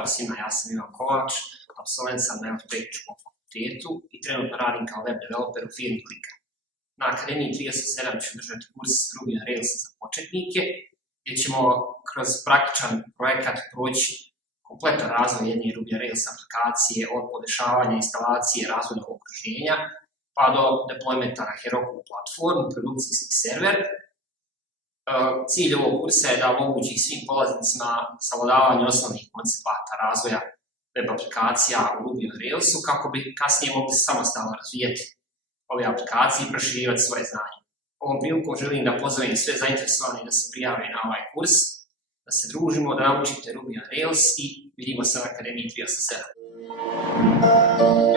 Ćao svima, ja sam Ivan Kovač, absolvent sam na Elektrotehničkom fakultetu i trenutno radim kao web developer u firmi Klika. Na Akademiji 37 ću držati kurs Ruby on Rails za početnike, gdje ćemo kroz praktičan projekat proći kompletan razvoj jedne Ruby on Rails aplikacije, od podešavanja, instalacije, razvojnog okruženja, pa do deploymenta na Heroku platformu, produkcijski server. Cilj ovog kursa je da omogući svim polaznicima savladavanje osnovnih koncepata razvoja web aplikacija u Ruby on Railsu kako bi kasnije mogli samostalno razvijati ove aplikacije i proširivati svoje znanje. Ovom prilikom želim da pozovem sve zainteresovane da se prijave na ovaj kurs, da se družimo, da naučite Ruby on Rails i vidimo se na Akademiji 37.